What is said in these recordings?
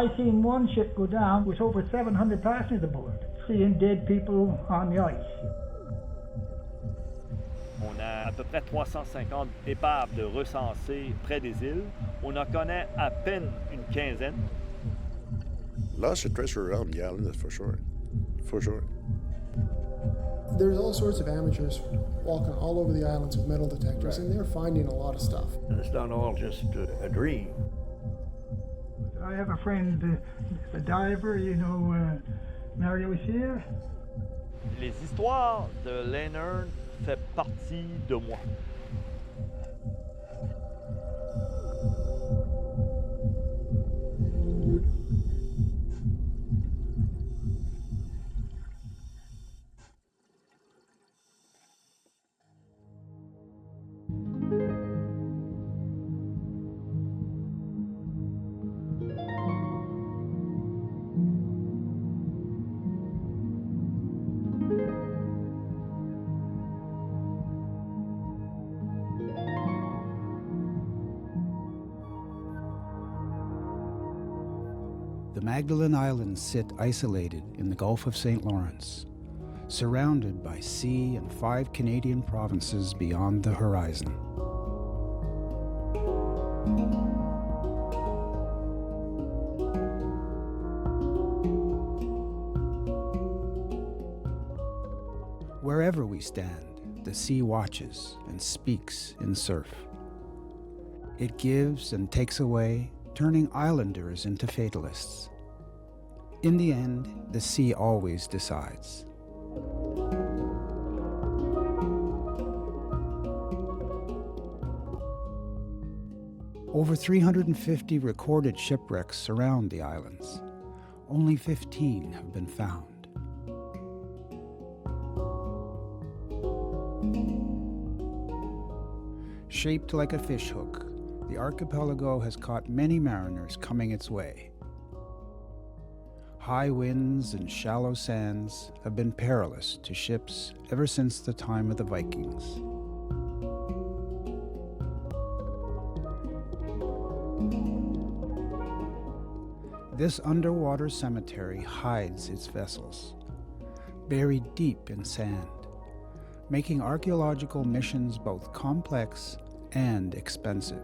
I seen one ship go down with over 700 passengers aboard, seeing dead people on the ice. On a à peu près 350 épaves de recensées près des îles. On en connaît à peine une quinzaine. Lots of treasure around the island, that's for sure. For sure. There's all sorts of amateurs walking all over the islands with metal detectors, and they're finding a lot of stuff. And it's not all just a dream. I have a friend, a diver, you know, Mario Cyr. Les histoires de Leonard fait partie de moi. The Magdalen Islands sit isolated in the Gulf of St. Lawrence, surrounded by sea and 5 Canadian provinces beyond the horizon. Wherever we stand, the sea watches and speaks in surf. It gives and takes away, turning islanders into fatalists. In the end, the sea always decides. Over 350 recorded shipwrecks surround the islands. Only 15 have been found. Shaped like a fishhook, the archipelago has caught many mariners coming its way. High winds and shallow sands have been perilous to ships ever since the time of the Vikings. This underwater cemetery hides its vessels, buried deep in sand, making archaeological missions both complex and expensive.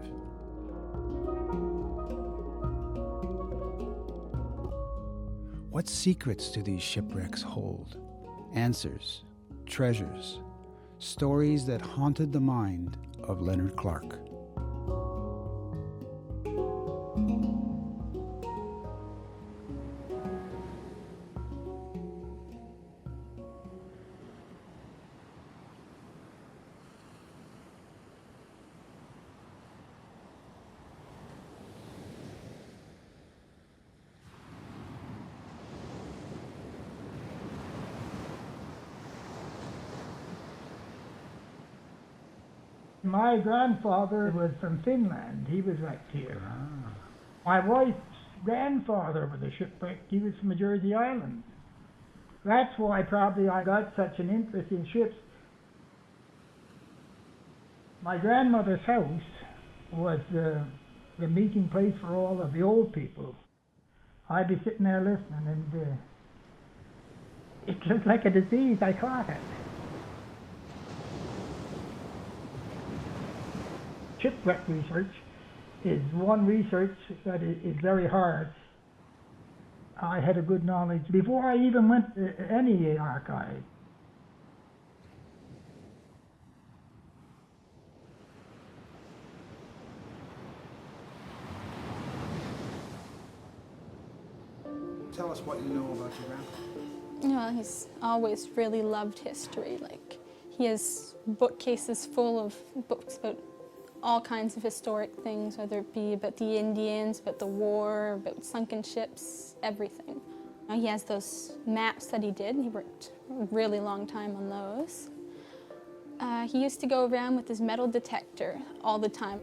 What secrets do these shipwrecks hold? Answers, treasures, stories that haunted the mind of Leonard Clark. My grandfather was from Finland. He was wrecked here. My wife's grandfather was a shipwrecked. He was from the Jersey Islands. That's why probably I got such an interest in ships. My grandmother's house was the meeting place for all of the old people. I'd be sitting there listening, and it looked like a disease. I caught it. Shipwreck research is one research that is very hard. I had a good knowledge before I even went to any archive. Tell us what you know about your grandpa. Well, he's always really loved history. Like, he has bookcases full of books about all kinds of historic things, whether it be about the Indians, about the war, about sunken ships, everything. He has those maps that he did. He worked a really long time on those. He used to go around with his metal detector all the time.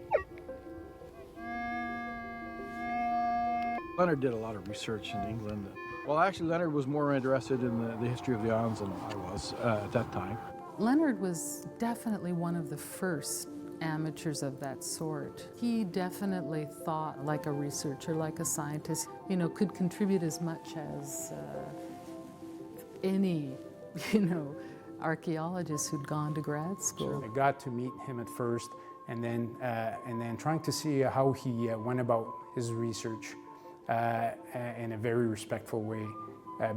Leonard did a lot of research in England. Well, actually, Leonard was more interested in the history of the islands than I was at that time. Leonard was definitely one of the first amateurs of that sort. He definitely thought like a researcher, like a scientist, you know, could contribute as much as any, you know, archaeologist who'd gone to grad school. I got to meet him at first, and then trying to see how he went about his research in a very respectful way,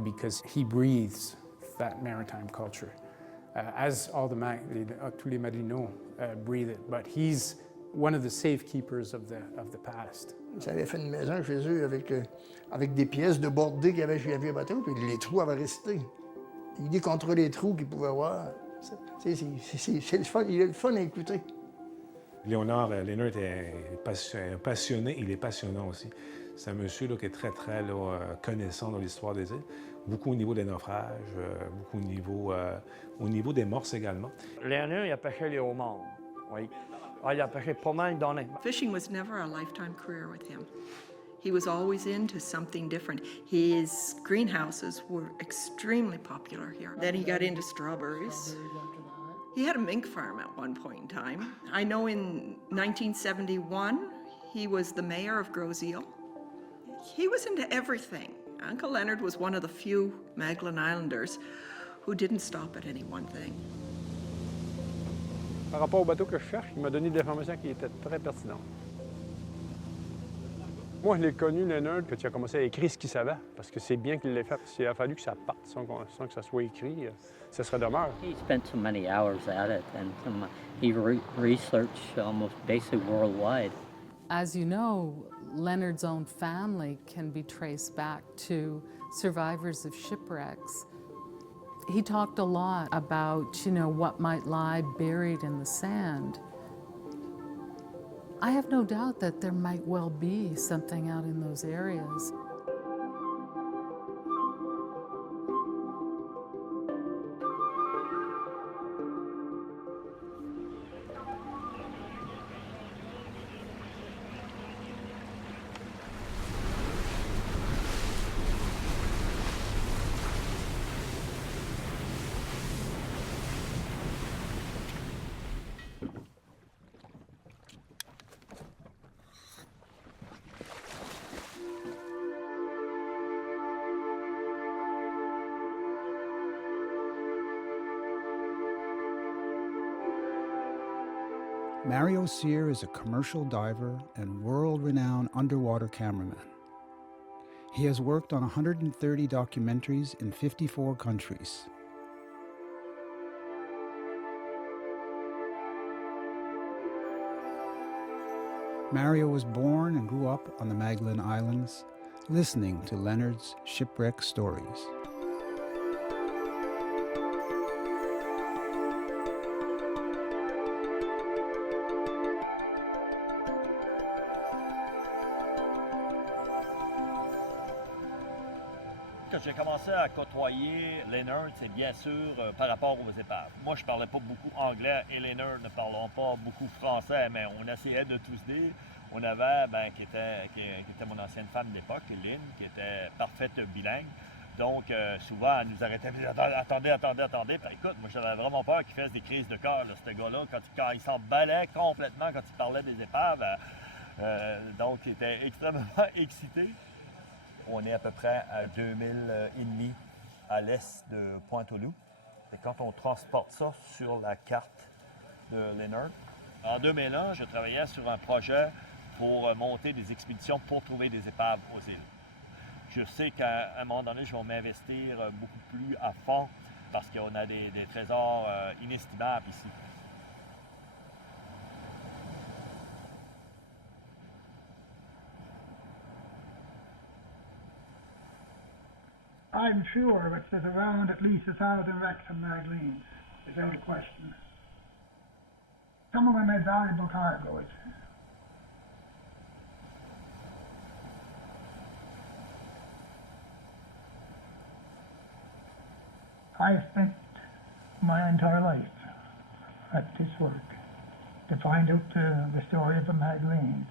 because he breathes that maritime culture, as all tous les marinots breathe it. But he's one of the safekeepers of the past. Ils avaient fait une maison chez eux avec des pièces de bordées qu'il y avait chez les vieux bateaux, puis les trous avaient resté. Il dit contre les trous qu'il pouvait voir. C'est le fun, il est le fun à écouter. Leonard est passionné, il est passionnant aussi. C'est un monsieur là, qui est très connaissant dans l'histoire des îles, beaucoup au niveau des naufrages, beaucoup au niveau des morses également. Leonard, il a pêché les homards. Oui. Ah, il a pêché pas mal d'années. Fishing was never a lifetime career with him. He was always into something different. His greenhouses were extremely popular here. Then he got into strawberries. He had a mink farm at one point in time. I know in 1971, he was the mayor of Gros Isles. He was into everything. Uncle Leonard was one of the few Magdalen Islanders who didn't stop at any one thing. Par rapport au bateau que je cherche, il m'a donné des informations qui étaient très pertinentes. Moi, je l'ai connu, Leonard, quand il a commencé à écrire ce qu'il savait, parce que c'est bien qu'il l'ait fait. S'il a fallu que ça parte sans que ça soit écrit, ça serait dommage. He spent so many hours at it, and he researched almost basically worldwide. As you know, Leonard's own family can be traced back to survivors of shipwrecks. He talked a lot about, you know, what might lie buried in the sand. I have no doubt that there might well be something out in those areas. Mario Cyr is a commercial diver and world-renowned underwater cameraman. He has worked on 130 documentaries in 54 countries. Mario was born and grew up on the Magdalen Islands, listening to Leonard's shipwreck stories. Quand j'ai commencé à côtoyer Leonard, c'est bien sûr par rapport aux épaves. Moi, je parlais pas beaucoup anglais et Leonard ne parlait pas beaucoup français, mais on essayait de tous dire. On avait, qui était mon ancienne femme d'époque, Lynn, qui était parfaite bilingue. Donc, souvent, elle nous arrêtait, attendez. Puis, écoute, moi, j'avais vraiment peur qu'il fasse des crises de cœur, ce gars-là, quand il s'emballait complètement quand il parlait des épaves. Donc, il était extrêmement excité. On est à peu près à 2000 à l'est de Pointe-aux-Loups. Et quand on transporte ça sur la carte de Leonard, en 2001, je travaillais sur un projet pour monter des expéditions pour trouver des épaves aux îles. Je sais qu'à un moment donné, je vais m'investir beaucoup plus à fond parce qu'on a des trésors inestimables ici. I'm sure that there's around at least 1,000 wrecks and Magdalenes, without a question. Some of them had valuable cargoes. I spent my entire life at this work to find out the story of the Magdalenes.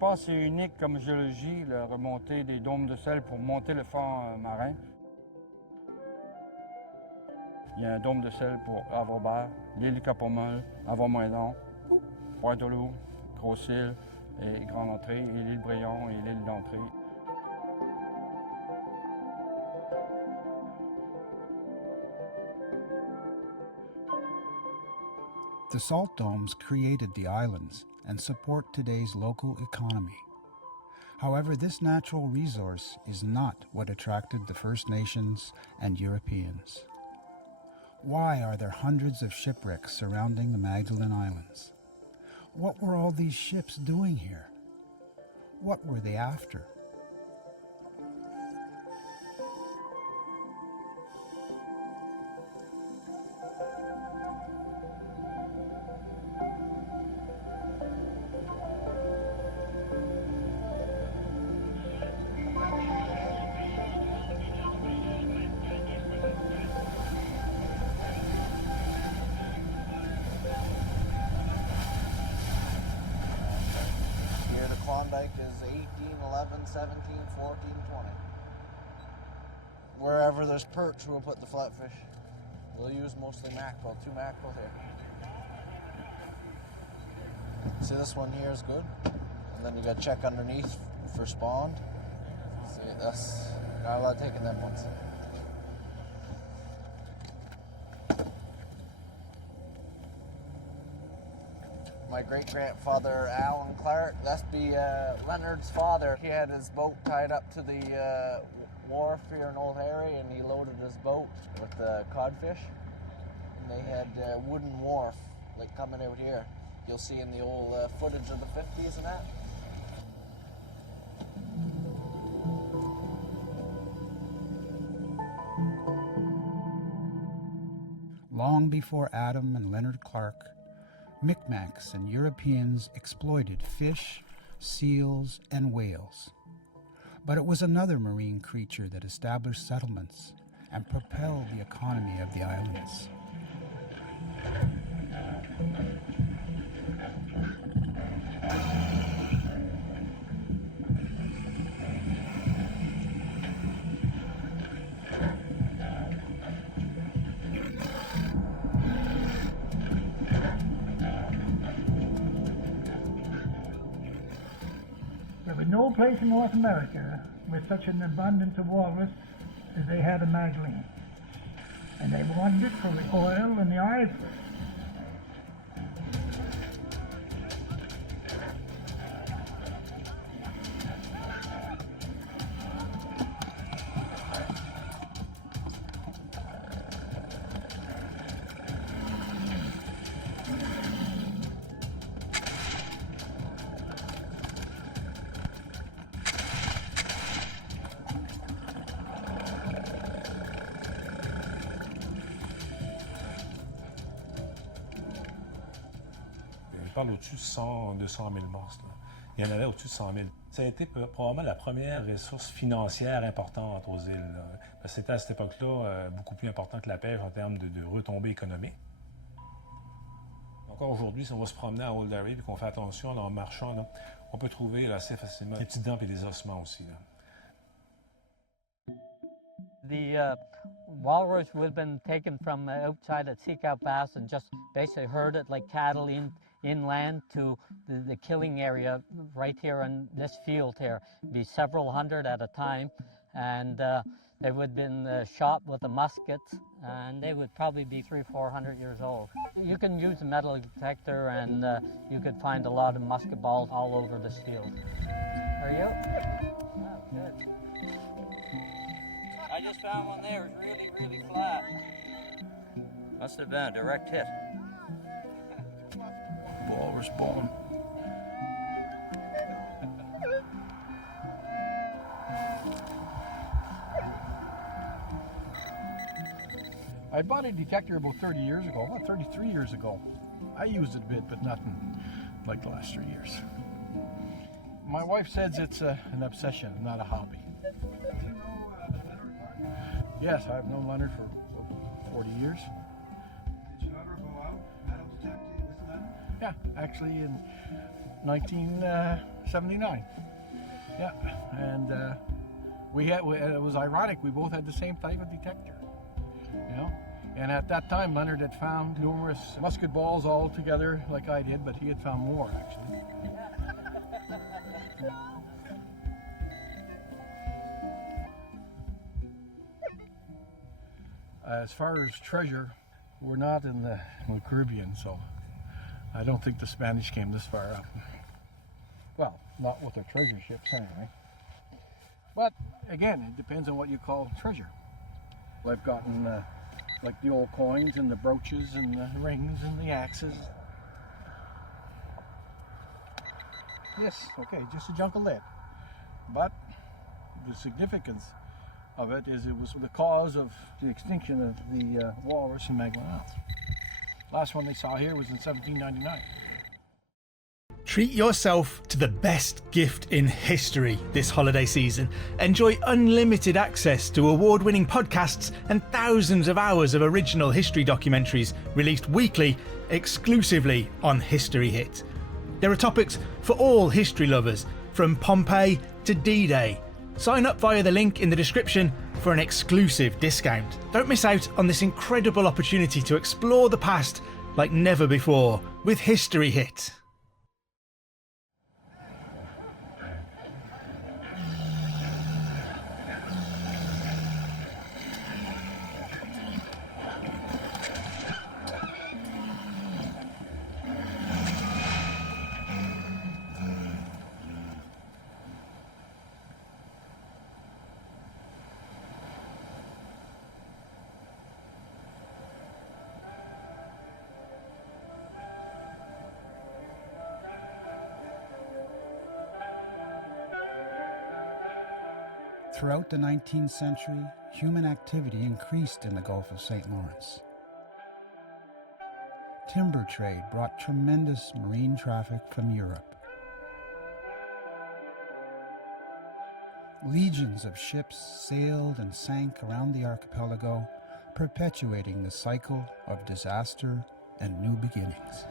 pas assez unique comme géologie, la remontée des dômes de sel pour monter le fond marin. Il y a un dôme de sel pour Havre-Robert, l'île Capomol, Havre-Moindon, Pointe-au-Loup, Gros-Île et Grande Entrée, et l'île Brayon et l'île d'Entrée. The salt domes created the islands and support today's local economy. However, this natural resource is not what attracted the First Nations and Europeans. Why are there hundreds of shipwrecks surrounding the Magdalen Islands? What were all these ships doing here? What were they after? Klondike is 18, 11, 17, 14, 20. Wherever there's perch, we'll put the flatfish. We'll use mostly mackerel, 2 mackerel here. See, this one here is good. And then you got to check underneath for spawn. See, that's not allowed taking them ones. My great-grandfather, Alan Clark, that's be Leonard's father. He had his boat tied up to the wharf here in Old Harry, and he loaded his boat with codfish. And they had a wooden wharf, like coming out here. You'll see in the old footage of the 50s and that. Long before Adam and Leonard Clark, Micmacs and Europeans exploited fish, seals, and whales. But it was another marine creature that established settlements and propelled the economy of the islands. There was no place in North America with such an abundance of walrus as they had in Magdalen. And they wanted it for the oil and the ivory. On parle au-dessus de 100, 200 000 morses. Là. Il y en avait au-dessus de 100 000. Ça a été probablement la première ressource financière importante aux îles. C'était à cette époque-là beaucoup plus important que la pêche en termes de retombées économiques. Encore aujourd'hui, si on va se promener à Old Harry et qu'on fait attention là, en marchant, là, on peut trouver là, assez facilement des petites dents et des ossements aussi. Là. The walrus would have been taken from outside at Seacow Pass and just basically herded like cattle inland to the killing area right here in this field here. It'd be several hundred at a time, and they would have been shot with a musket, and they would probably be 300-400 years old. You can use a metal detector, and you could find a lot of musket balls all over this field. Are you? Oh, good. I just found one there. It's really, really flat. Must have been a direct hit. Walrus bone. I bought a detector about 30 years ago, about 33 years ago. I used it a bit, but nothing like the last 3 years. My wife says it's an obsession, not a hobby. Yes, I've known Leonard for 40 years. Did you ever go out metal detecting with Leonard? Yeah, actually in 19 79. Yeah, and it was ironic. We both had the same type of detector, you know. And at that time, Leonard had found numerous musket balls all together, like I did, but he had found more actually. As far as treasure, we're not in the Caribbean, so I don't think the Spanish came this far up. Well, not with their treasure ships anyway. But again, it depends on what you call treasure. I've gotten like the old coins and the brooches and the rings and the axes. Yes, okay, just a chunk of lead. But the significance of it is it was the cause of the extinction of the walrus in Magdalen Islands. Last one they saw here was in 1799. Treat yourself to the best gift in history this holiday season. Enjoy unlimited access to award-winning podcasts and thousands of hours of original history documentaries released weekly exclusively on History Hit. There are topics for all history lovers, from Pompeii to D-Day. Sign up via the link in the description for an exclusive discount. Don't miss out on this incredible opportunity to explore the past like never before with History Hit. Throughout the 19th century, human activity increased in the Gulf of St. Lawrence. Timber trade brought tremendous marine traffic from Europe. Legions of ships sailed and sank around the archipelago, perpetuating the cycle of disaster and new beginnings.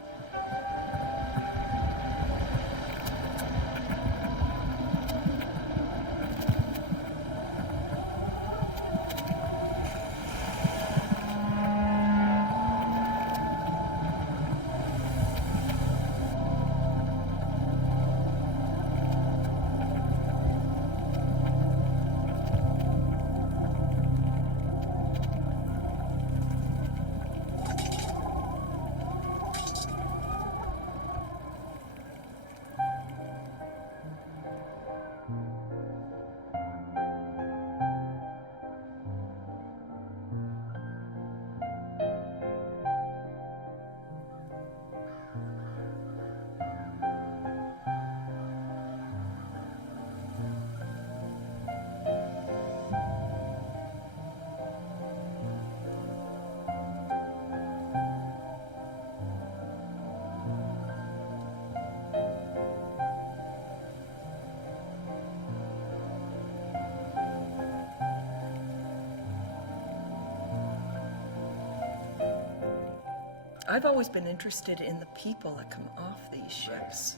I've always been interested in the people that come off these ships,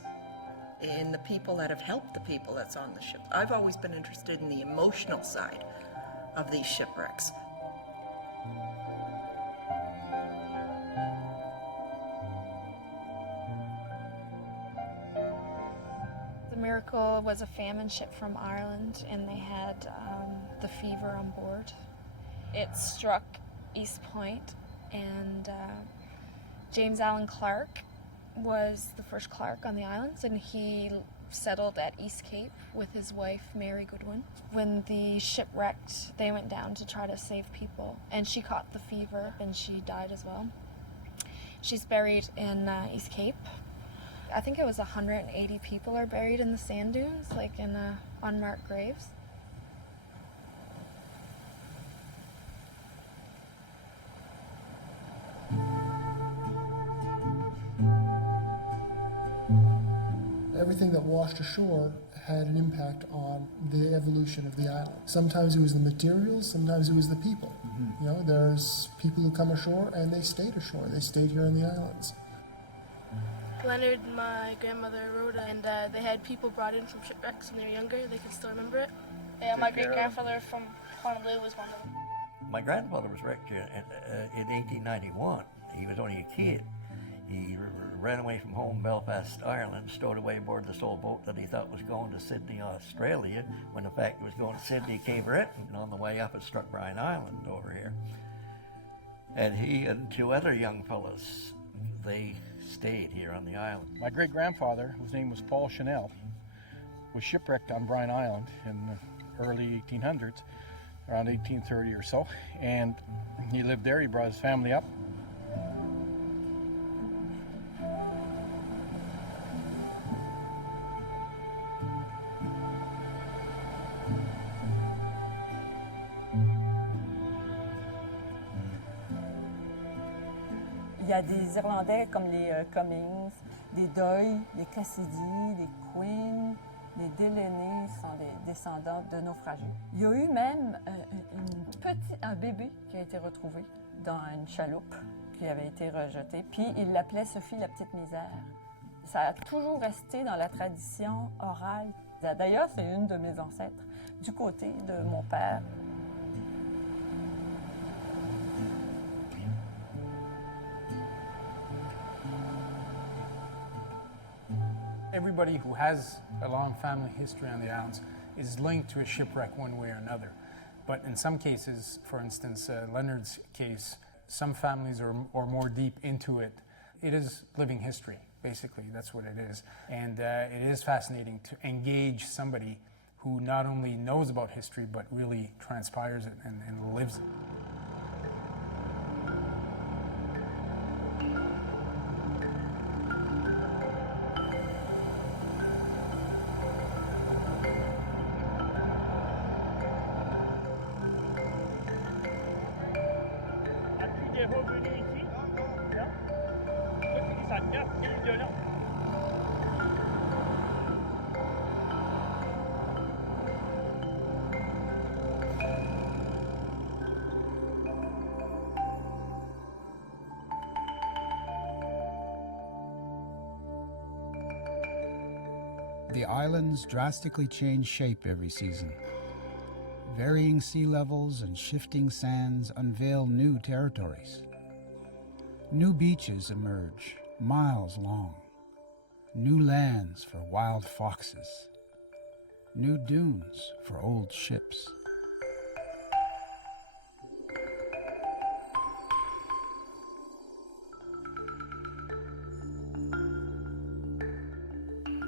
in the people that have helped the people that's on the ship. I've always been interested in the emotional side of these shipwrecks. The Miracle was a famine ship from Ireland, and they had the fever on board. It struck East Point, and James Allen Clark was the first Clark on the islands, and he settled at East Cape with his wife, Mary Goodwin. When the ship wrecked, they went down to try to save people, and she caught the fever, and she died as well. She's buried in East Cape. I think it was 180 people are buried in the sand dunes, like in unmarked graves. Everything that washed ashore had an impact on the evolution of the island. Sometimes it was the materials, sometimes it was the people. You know, there's people who come ashore and they stayed ashore. They stayed here in the islands. Leonard, my grandmother wrote it, and they had people brought in from shipwrecks when they were younger. They can still remember it. Yeah, my great-grandfather from Honolulu was one of them. My grandfather was wrecked here in 1891. He was only a kid. He ran away from home, Belfast, Ireland, stowed away aboard this old boat that he thought was going to Sydney, Australia, when in fact it was going to Sydney, Cape Breton, and on the way up it struck Bryan Island over here. And he and two other young fellas, they stayed here on the island. My great-grandfather, whose name was Paul Chanel, was shipwrecked on Bryan Island in the early 1800s, around 1830 or so, and he lived there. He brought his family up. Il y a des Irlandais comme les Cummings, des Doyle, les Cassidy, les Queen, les Delaney sont des descendants de naufragés. Il y a eu même un bébé qui a été retrouvé dans une chaloupe qui avait été rejetée, puis il l'appelait Sophie la petite misère. Ça a toujours resté dans la tradition orale. D'ailleurs, c'est une de mes ancêtres du côté de mon père. Everybody who has a long family history on the islands is linked to a shipwreck one way or another. But in some cases, for instance, Leonard's case, some families are more deep into it. It is living history, basically, that's what it is. And it is fascinating to engage somebody who not only knows about history, but really transpires it and lives it. The islands drastically change shape every season. Varying sea levels and shifting sands unveil new territories. New beaches emerge, miles long. New lands for wild foxes. New dunes for old ships.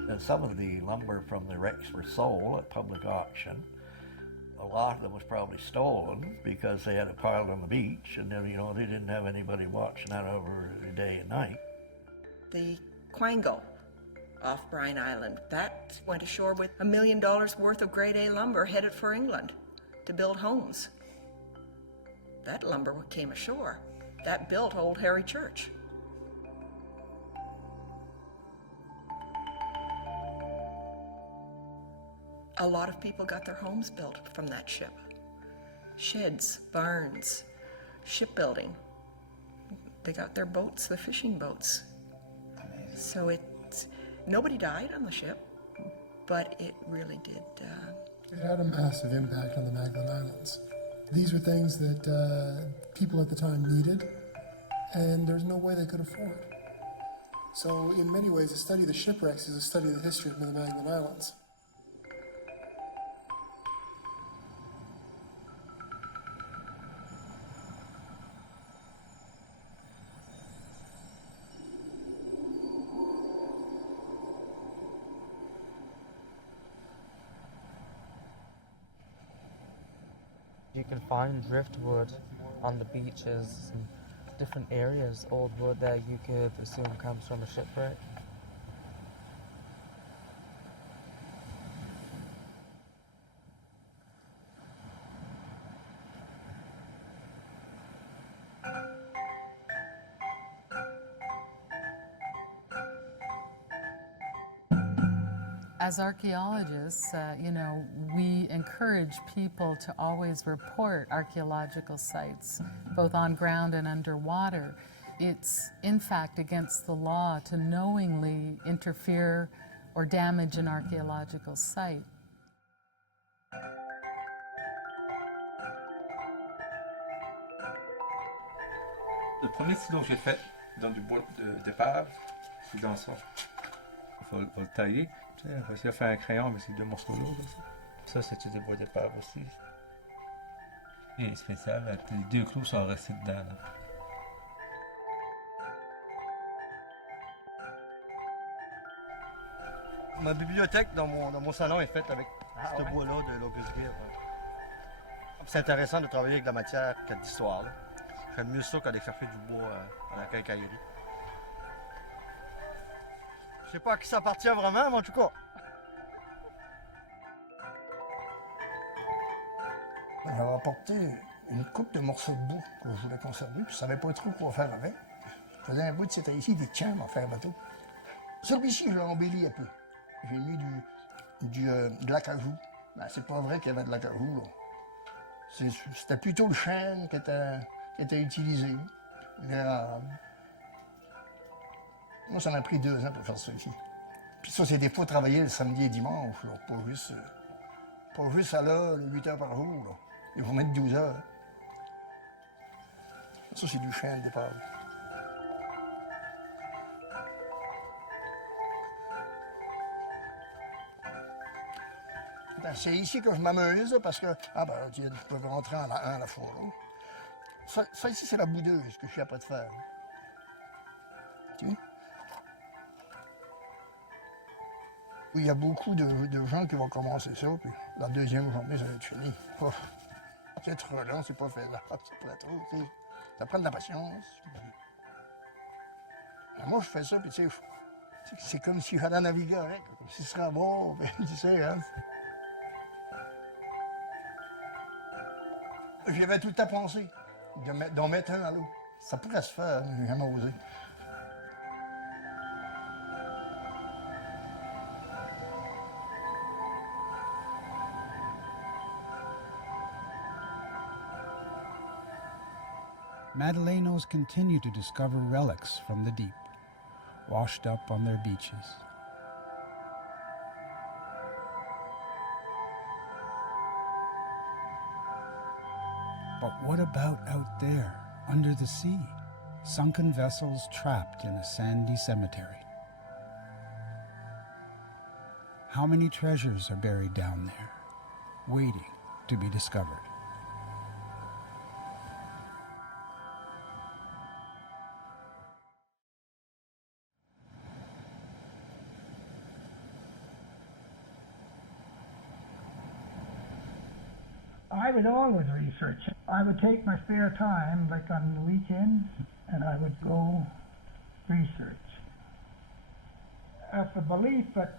And some of the lumber from the wrecks were sold at public auction. A lot of them was probably stolen because they had it piled on the beach, and then, they didn't have anybody watching that over day and night. The Quango off Bryan Island, that went ashore with $1 million worth of grade A lumber headed for England to build homes. That lumber came ashore. That built Old Harry Church. A lot of people got their homes built from that ship. Sheds, barns, shipbuilding. They got their boats, the fishing boats. So nobody died on the ship, but it really did. It had a massive impact on the Magdalen Islands. These were things that people at the time needed, and there's no way they could afford. So in many ways, a study of the shipwrecks is a study of the history of the Magdalen Islands. You can find driftwood on the beaches and different areas, old wood that you could assume comes from a shipwreck. As archaeologists, we encourage people to always report archaeological sites, both on ground and underwater, It's, in fact, against the law to knowingly interfere or damage an archaeological site. Le premier silo que j'ai fait dans du bois d'épave, c'est dans ça. Il faut le tailler. Tu sais, parce qu'il a fait un crayon avec ces deux morceaux-là. Ça, c'est du bois d'épave aussi. Et spécial, les deux clous sont restés dedans. Là. Ma bibliothèque dans mon salon est faite avec ce bois-là de Locust Beer. C'est intéressant de travailler avec de la matière que d'histoire. J'aime mieux ça qu'aller chercher du bois à la quincaillerie. Je sais pas à qui ça appartient vraiment, mais en tout cas. J'avais apporté une coupe de morceaux de bois que je voulais conserver, puis je savais pas trop quoi faire avec. Je faisais un bout de c'était ici des tiens à faire bateau. Celui-ci, je l'ai embelli un peu. J'ai mis de l'acajou. Ben, c'est pas vrai qu'il y avait de l'acajou, là. C'était plutôt le chêne qui était utilisé. L'érable. Moi, ça m'a pris 2 ans pour faire ça ici. Puis ça, c'est des fois travailler le samedi et dimanche, là, pas juste à l'heure, 8 heures par jour, là. Il faut mettre 12 heures. Ça, c'est du chêne d'épave. C'est ici que je m'amuse, parce que, tu peux rentrer un à la fois, là. Ça ici, c'est la boudeuse que je suis après de faire. Tu vois? Il y a beaucoup de gens qui vont commencer ça, puis la deuxième journée, ça va être fini. Oh, c'est trop long, c'est pas faisable, c'est pas trop, tu sais. Ça prend de la patience. Mais moi, je fais ça, puis tu sais, c'est comme si j'allais naviguer avec, comme si ce serait bon, tu sais, hein. J'y avais tout le temps pensé, d'en mettre un à l'eau. Ça pourrait se faire, mais j'ai jamais osé. Madalenos continue to discover relics from the deep, washed up on their beaches. But what about out there, under the sea? Sunken vessels trapped in a sandy cemetery. How many treasures are buried down there, waiting to be discovered? I would always research. I would take my spare time, like on the weekends, and I would go research. As a belief that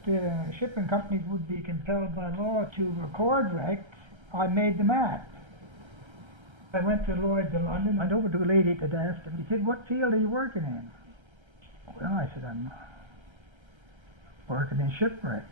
shipping companies would be compelled by law to record wrecks, I made the map. I went to Lloyd's in London, went over to a lady at the desk, and he said, "What field are you working in?" Well, I said, "I'm working in shipwrecks."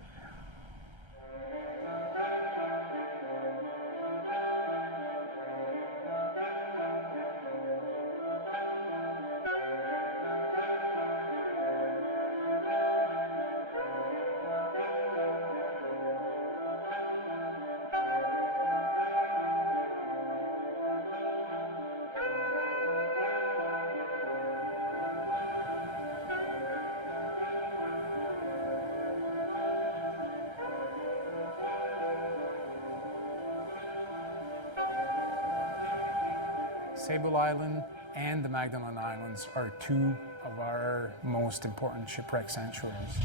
Sable Island and the Magdalen Islands are 2 of our most important shipwreck sanctuaries.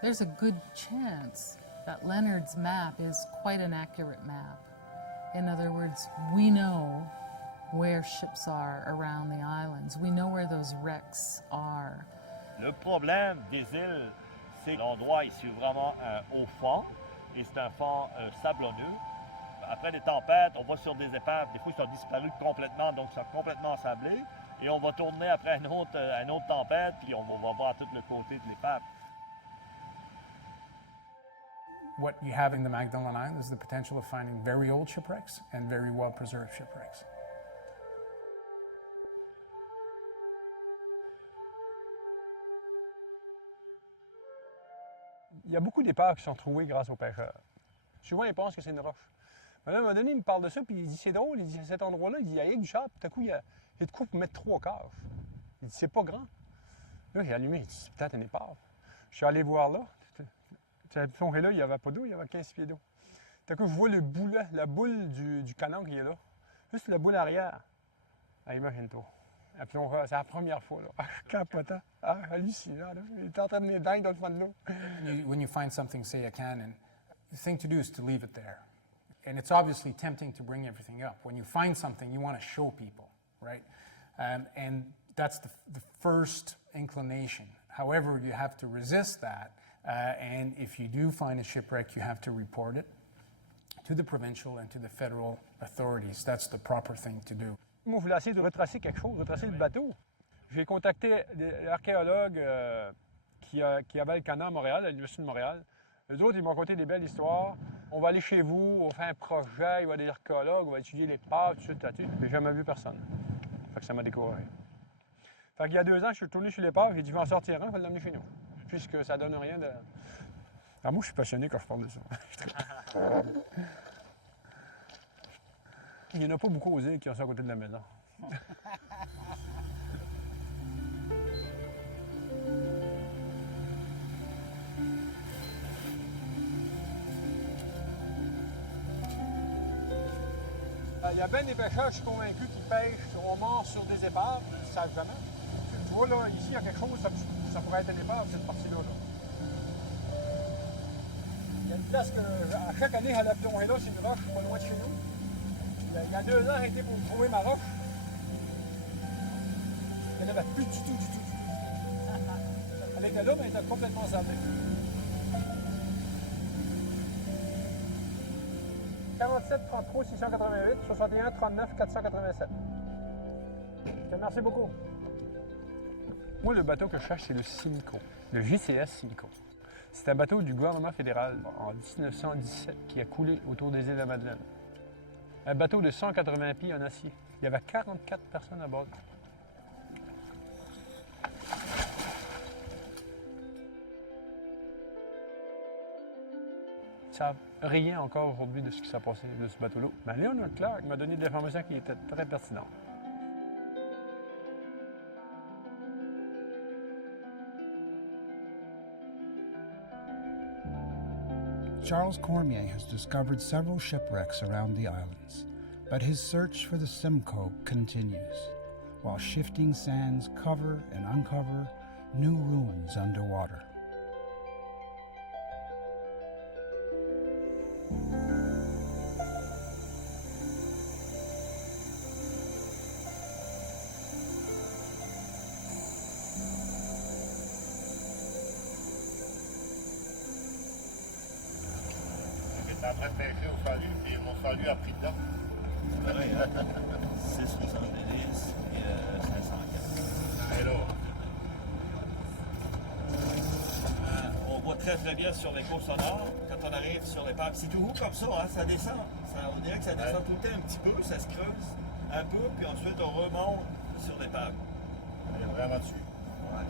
There's a good chance that Leonard's map is quite an accurate map. In other words, we know where ships are around the islands. We know where those wrecks are. Le problème des îles, c'est que l'endroit est sur vraiment un haut fond, et c'est un fond sablonneux. Après les tempêtes, on va sur des épaves, des fois ils sont disparus complètement, donc ils sont complètement sablés, et on va tourner après une autre tempête, puis on va voir tout le côté de l'épave. what you have in the Magdalen Islands is the potential of finding very old shipwrecks and very well-preserved shipwrecks. Il y a beaucoup d'épaves qui sont trouvées grâce aux pêcheurs. Souvent, ils pensent que c'est une roche. Mais là, à un moment donné, il me parle de ça, puis il dit, c'est drôle, il dit, à cet endroit-là, il dit, il y a du sable, tout à coup, il y a de quoi pour mettre 3 cages. Il dit, c'est pas grand. Là, j'ai allumé, il dit, c'est peut-être une épave. Je suis allé voir là. Cette plongée-là, il n'y avait pas d'eau, il y avait 15 pieds d'eau. Tout à coup, je vois le boulet, la boule du canon qui est là. Juste la boule arrière. Ah, imagine-toi. C'est la première fois, là. Ah, je capotais. Ah, hallucinant, là. Il était en train de venir dingue dans le fond de l'eau. When you find something, say a cannon, the thing to do is to leave it there. And it's obviously tempting to bring everything up. When you find something, you want to show people, right? And that's the first inclination. However, you have to resist that. And if you do find a shipwreck, you have to report it to the provincial and to the federal authorities. That's the proper thing to do. Moi, je voulais essayer de retracer quelque chose, retracer le bateau. J'ai contacté des archéologues qui avaient le canon à Montréal, à l'Université de Montréal. Eux autres, ils m'ont conté des belles histoires. On va aller chez vous, on fait un projet, il va y avoir des archéologues, on va étudier l'épave, tout ça, tout. J'ai jamais vu personne. Fait que ça m'a découragé. Fait qu'il y a 2 ans, je suis retourné chez l'épave, j'ai dit, je vais en sortir un, je vais l'emmener chez nous. Puisque ça donne rien de... Alors moi, je suis passionné quand je parle de ça. Il n'y en a pas beaucoup aux îles qui ont ça à côté de la maison. Il y a bien des pêcheurs, je suis convaincu, qui pêchent au mort sur des épaves, ils ne savent jamais. Tu vois, là, ici, il y a quelque chose, ça pourrait être une épave, cette partie-là. Là. Il y a une place que, à chaque année, à la plongée là, c'est une roche pas loin de chez nous. Il y a 2 ans, j'ai été pour trouver ma roche. Elle n'avait plus du tout. Elle était là, mais elle était complètement sablée. 47 33 688 61 39 487. Merci beaucoup. Moi, le bateau que je cherche, c'est le Simcoe, le JCS Simcoe. C'est un bateau du gouvernement fédéral en 1917 qui a coulé autour des îles de la Madeleine. Un bateau de 180 pieds en acier. Il y avait 44 personnes à bord. Ils ne savent rien encore aujourd'hui de ce qui s'est passé de ce bateau-là. Mais Leonard Clark m'a donné des informations qui étaient très pertinentes. Charles Cormier has discovered several shipwrecks around the islands, but his search for the Simcoe continues, while shifting sands cover and uncover new ruins underwater. J'étais en train de pêcher au salut, puis mon salut a pris dedans. C'est pareil, hein? 6,70 et 504. Alors, on voit très bien sur l'écho sonore quand on arrive sur l'épave. C'est tout haut comme ça, hein? Ça descend. On dirait que ça descend tout le temps un petit peu, ça se creuse un peu, puis ensuite on remonte sur l'épave. elle est vraiment dessus. Ouais.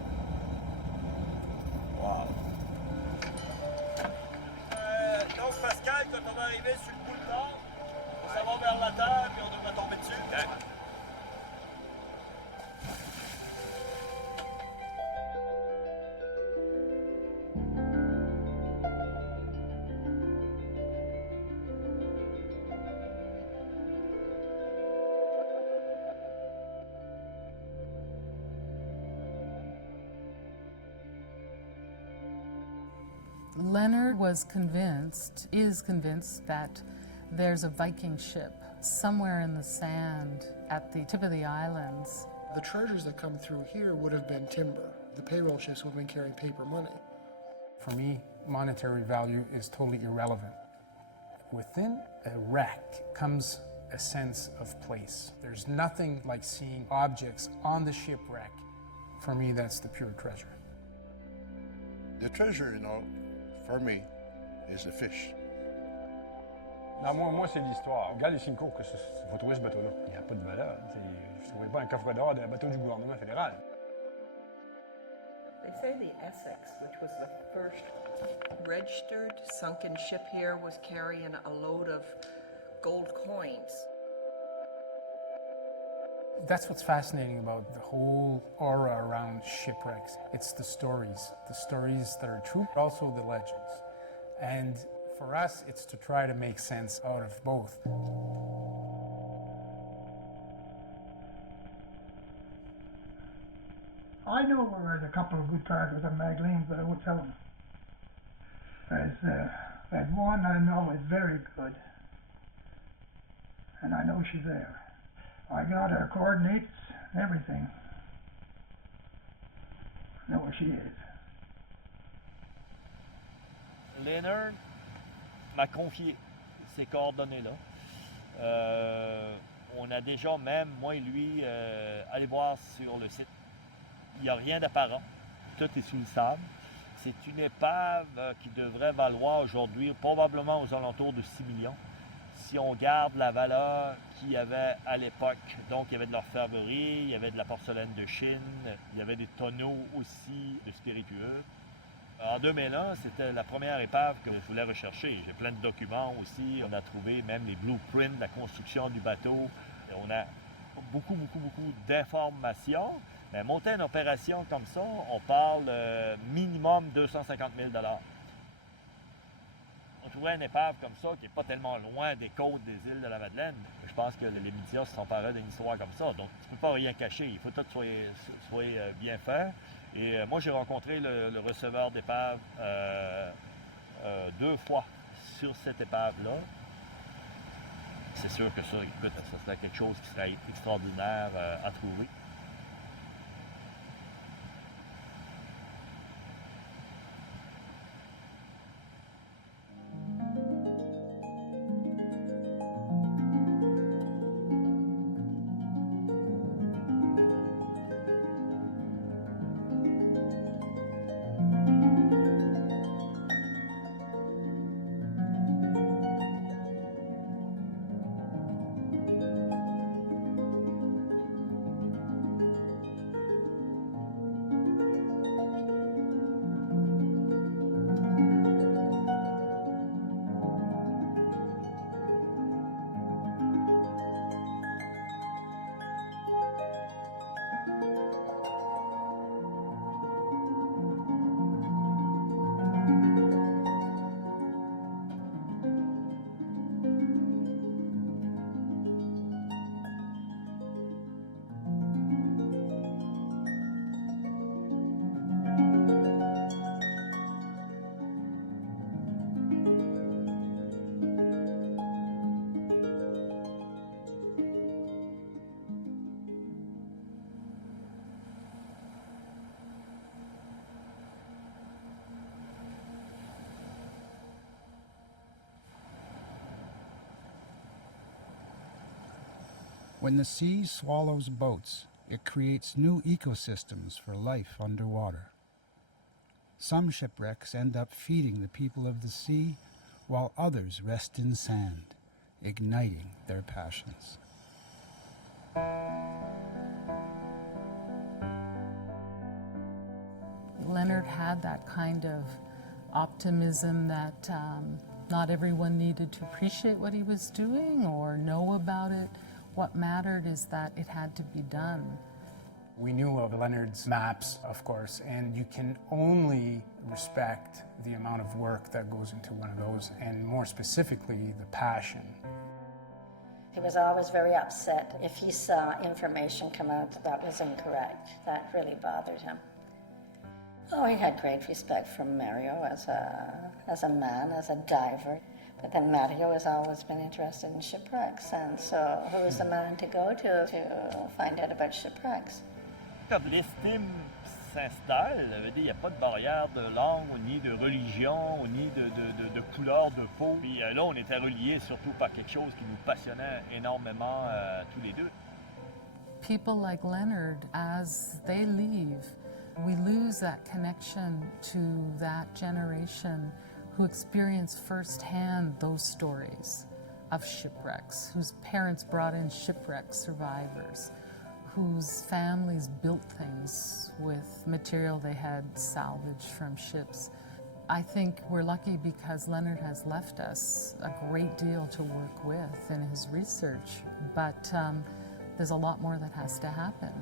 Wow. Donc Pascal, quand on va arriver sur le bout de bord, on s'en va vers la terre, puis on devrait tomber dessus. Okay. Leonard is convinced that there's a Viking ship somewhere in the sand at the tip of the islands. The treasures that come through here would have been timber. The payroll ships would have been carrying paper money. For me, monetary value is totally irrelevant. Within a wreck comes a sense of place. There's nothing like seeing objects on the shipwreck. For me, that's the pure treasure. The treasure, for me, is the fish. Non, moi c'est l'histoire. Regarde les signes courts que faut trouver ce bateau-là. Il n'y a pas de valeur. Je ne trouvais pas un coffre-d'or d'un bateau du gouvernement fédéral. They say the Essex, which was the first registered sunken ship here, was carrying a load of gold coins. That's what's fascinating about the whole aura around shipwrecks. It's the stories that are true, but also the legends. And for us, it's to try to make sense out of both. I know where there's a couple of good cargoes on Magdalen, but I won't tell them. There's one I know is very good, and I know she's there. I got her coordinates, everything. I know where she is. Leonard m'a confié ces coordonnées-là. On a déjà, même moi et lui, allé voir sur le site. Il n'y a rien d'apparent. Tout est sous le sable. C'est une épave qui devrait valoir aujourd'hui probablement aux alentours de 6 millions. Si on garde la valeur qu'il y avait à l'époque, donc il y avait de l'orfèvrerie, il y avait de la porcelaine de Chine, il y avait des tonneaux aussi de spiritueux. En 2001, c'était la première épave que je voulais rechercher. J'ai plein de documents aussi. On a trouvé même les blueprints de la construction du bateau. Et on a beaucoup d'informations. Mais monter une opération comme ça, on parle minimum 250 000 $. On trouvait une épave comme ça qui n'est pas tellement loin des côtes des îles de la Madeleine. Je pense que les médias se sont parés d'une histoire comme ça. Donc, tu ne peux pas rien cacher. Il faut que tout soit bien fait. Et moi, j'ai rencontré le receveur d'épave 2 fois sur cette épave-là. C'est sûr que ça, écoute, ça serait quelque chose qui serait extraordinaire à trouver. When the sea swallows boats, it creates new ecosystems for life underwater. Some shipwrecks end up feeding the people of the sea, while others rest in sand, igniting their passions. Leonard had that kind of optimism that not everyone needed to appreciate what he was doing or know about it. What mattered is that it had to be done. We knew of Leonard's maps, of course, and you can only respect the amount of work that goes into one of those, and more specifically, the passion. He was always very upset if he saw information come out that was incorrect. That really bothered him. Oh, he had great respect for Mario as a man, as a diver. But then Mario has always been interested in shipwrecks, and so who is the man to go to find out about shipwrecks? Quand l'estime s'installe, il n'y a pas de barrière de langue, ni de religion, ni de couleur de peau. Puis là, on était reliés surtout par quelque chose qui nous passionnait énormément tous les deux. People like Leonard, as they leave, we lose that connection to that generation who experienced firsthand those stories of shipwrecks, whose parents brought in shipwreck survivors, whose families built things with material they had salvaged from ships. I think we're lucky because Leonard has left us a great deal to work with in his research, but there's a lot more that has to happen.